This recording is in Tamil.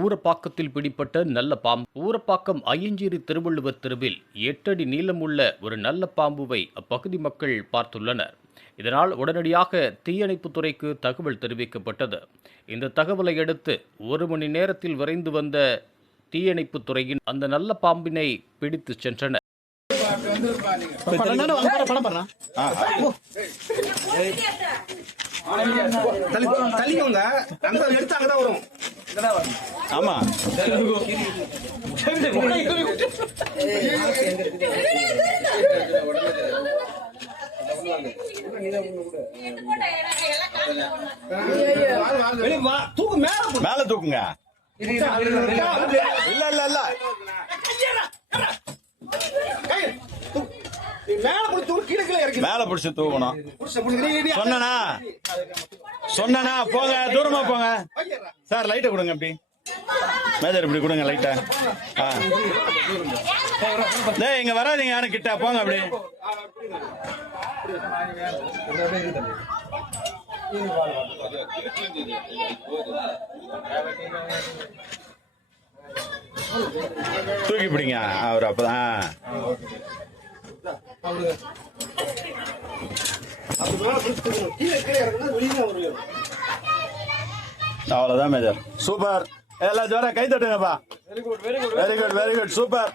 ஊரப்பாக்கத்தில் பிடிப்பட்ட நல்ல பாம்பு. ஊரப்பாக்கம் ஐயஞ்சேரி திருவள்ளுவர் தெருவில் 8 அடி நீளமுள்ள ஒரு நல்ல பாம்புவை அப்பகுதி மக்கள் பார்த்துள்ளனர். இதனால் உடனடியாக தீயணைப்புத்துறைக்கு தகவல் தெரிவிக்கப்பட்டது. இந்த தகவலை அடுத்து 1 மணி நேரத்தில் விரைந்து வந்த தீயணைப்புத்துறையின் அந்த நல்ல பாம்பினை பிடித்து சென்றனர். ஆமா மேல தூக்குங்க. இல்ல இல்ல இல்ல மேல பிடிச்சு தூக்கணும். சொன்னா போங்க, தூரமா போங்க. சார் லைட்டை கொடுங்க. அப்படி மேஜர் இப்படி கொடுங்க லைட்டை. இங்க வராதீங்க யாரும் கிட்ட, போங்க அப்படி. தூக்கி பிடிங்க அவர். அப்பதான் அவ்வளவுதான் மேஜர். சூப்பர். எல்லா ஜோரா கை தட்டுங்கப்பா. Very good very good super.